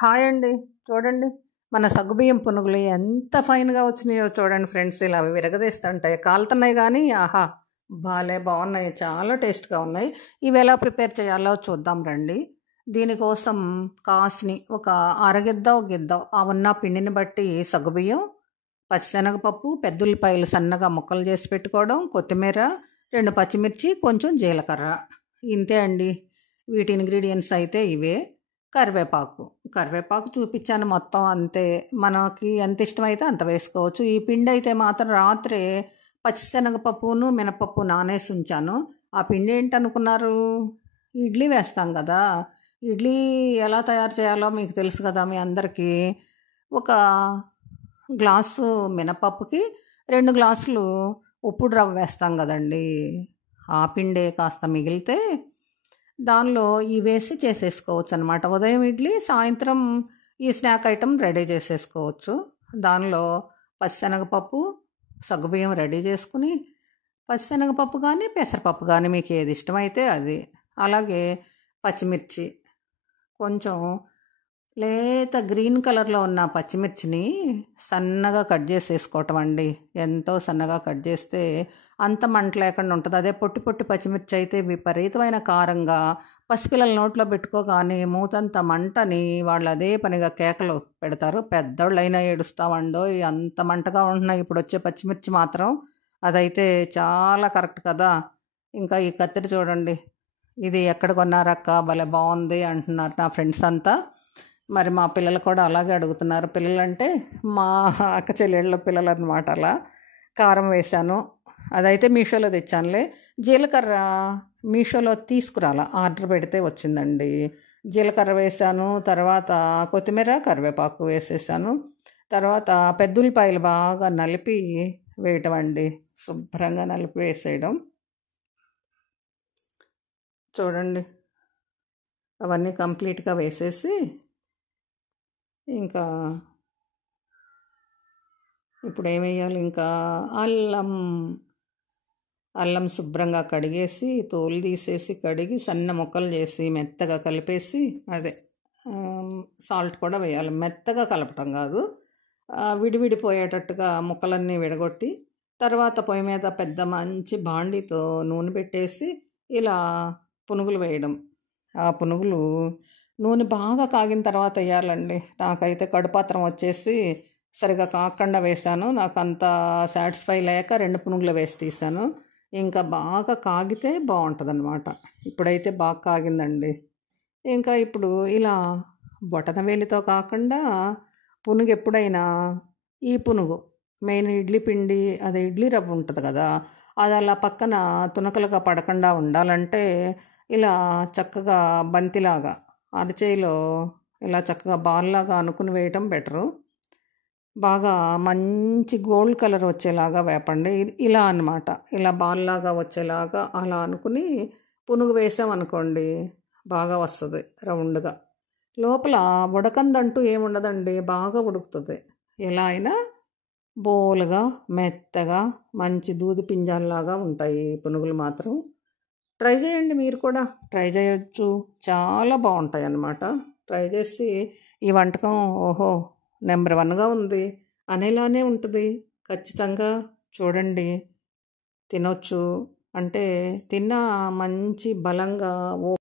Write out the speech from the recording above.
Hi అండి. చూడండి మన సగ్గుబియ్యం పునుగులు ఎంత ఫైన్‌గా వచ్చినాయో చూడండి ఫ్రెండ్స్. ఇలా అవి విరగదీస్తుంటాయి. కాలుతున్నాయి గానీ ఆహా! భలే బావున్నాయి. చాలా టేస్ట్‌గా ఉన్నాయి. ఇవి ఎలా ప్రిపేర్ చేయాలో చూద్దాం రండి. దీనికోసం కాస్ని ఒక అరగిద్ద, గిద్ద ఆ ఉన్న పిండిని బట్టి సగ్గుబియ్యం, పచ్చిశనగపప్పు, పెద్దుల్లిపాయలు సన్నగా ముక్కలు చేసి పెట్టుకోవడం, కొత్తిమీర, 2 పచ్చిమిర్చి, కొంచెం జీలకర్ర. ఇంతే అండి. వీటి ఇంగ్రీడియెంట్స్ అయితే ఇవే. కరివేపాకు. కరివేపాకు చూపిచ్చాను మొత్తం అంతే. మనకి ఎంత ఇష్టమైతే అంత వేసుకోవచ్చు. ఈ పిండయితే మాత్రం రాత్రే పచ్చిశనగపప్పును, మినపప్పు నానేసి ఉంచాను. ఆ పిండి ఏంటనుకున్నారు? ఇడ్లీ వేస్తాం గదా! ఇడ్లీ ఎలా తయారు చేయాలో మీకు తెలుసు కదా మీ అందరికీ. ఒక గ్లాసు మినపప్పుకి 2 గ్లాసులు ఉప్పుడు రవ్వ వేస్తాం గదండీ! ఆ పిండే కాస్త మిగిలితే దానిలో ఇవేసి చేసేసుకోవచ్చనమాట. ఉదయం ఇడ్లీ, సాయంత్రం ఈ స్నాక్ ఐటెమ్ రెడీ చేసేసుకోవచ్చు. దానిలో పచ్చిశనగపప్పు, సగ్గుబియ్యం రెడీ చేసుకుని, పచ్చిశనగపప్పు గానీ, పెసరపప్పు గానీ మీకు ఏది ఇష్టమైతే అది. అలాగే పచ్చిమిర్చి, కొంచెం లేత గ్రీన్ కలర్‌లో ఉన్న పచ్చిమిర్చిని సన్నగా కట్ చేసేసుకోవటం అండి. ఎంతో సన్నగా కట్ చేస్తే అంత మంట లేకుండా ఉంటది. అదే పొట్టి పొట్టి పచ్చిమిర్చి అయితే విపరీతమైన కారంగా పసిపిల్లల నోట్లో పెట్టుకోగానే మూతంతా మంటని వాళ్ళు అదే పనిగా కేకలు పెడతారు. పెద్దోళ్ళైనా ఏడుస్తామండోయ్! అంత మంటగా ఉంటున్నాయి ఇప్పుడొచ్చే పచ్చిమిర్చి మాత్రం. అదైతే చాలా కరెక్ట్ కదా! ఇంకా ఈ కత్తిరి చూడండి. ఇది ఎక్కడ కొన్నారక్క? భలే బావుంది అంటున్నారు నా ఫ్రెండ్స్ అంతా. మరి మా పిల్లలు కూడా అలాగే అడుగుతున్నారు. పిల్లలంటే మా అక్క చెల్లెళ్ళ పిల్లలనమాట అలా. కారం వేశాను. అదైతే మీషోలో తెచ్చానులే. జీలకర్ర మీషోలో తీసుకురాలా. ఆర్డర్ పెడితే వచ్చిందండి. జీలకర్ర వేశాను. తర్వాత కొత్తిమీర, కరివేపాకు వేసేసాను. తర్వాత పెద్దుల్లిపాయలు బాగా నలిపి వేయటం అండి. శుభ్రంగా నలిపి వేసేయడం. చూడండి. అవన్నీ కంప్లీట్‌గా వేసేసి ఇంకా ఇప్పుడేమెయ్యాలి ఇంకా అల్లం. అల్లం శుభ్రంగా కడిగేసి, తోలు తీసేసి, కడిగి సన్న ముక్కలు చేసి, మెత్తగా కలిపేసి అదే సాల్ట్ కూడా వేయాలి. మెత్తగా కలపటం కాదు. విడివిడిపోయేటట్టుగా ముక్కలన్నీ విడగొట్టి, తర్వాత పొయ్యి మీద పెద్ద మంచి బాండీతో నూనె పెట్టేసి, ఇలా పునుగులు వేయడం. ఆ పునుగులు నూనె బాగా కాగిన తర్వాత వేయాలండి. నాకైతే కడుపాత్రం వచ్చేసి సరిగా కాకుండా వేశాను. నాకంత సాటిస్ఫై లేక 2 పునుగులు వేసి తీశాను. ఇంకా బాగా కాగితే బావుంటదనమాట. ఇప్పుడైతే బాగా కాగిందండి. ఇంకా ఇప్పుడు ఇలా బొటనవేలితో కాకుండా పునుగు ఎప్పుడైనా ఈ పునుగు మెయిన్ ఇడ్లీ పిండి అదే ఇడ్లీ రవ్వ ఉంటది కదా! అది అలా పక్కన తునకలుగా పడకుండా ఉండాలంటే ఇలా చక్కగా బంతిలాగా అరచేయిలో ఇలా చక్కగా బాల్‌లాగా అనుకుని వేయటం బెటరు. బాగా మంచి గోల్డ్ కలర్ వచ్చేలాగా వేపండి. ఇలా అన్నమాట. ఇలా బాల్‌లాగా వచ్చేలాగా అలా అనుకుని పునుగు వేసామనుకోండి బాగా వస్తది రౌండ్‌గా. లోపల ఉడకందంటూ ఏముండదండి. బాగా ఉడుకుతది. ఎలా అయినా బోలగా, మెత్తగా, మంచి దూది పింజాల్లాగా ఉంటాయి ఈ పునుగులు మాత్రం. ట్రై చేయండి మీరు కూడా. ట్రై చేయొచ్చు. చాలా బావుంటాయన్నమాట. ట్రై చేసి ఈ వంటకం ఓహో! నంబర్ 1గా ఉంది అనేలానే ఉంటది. ఖచ్చితంగా చూడండి. తినొచ్చు. అంటే తిన్నా మంచి బలంగా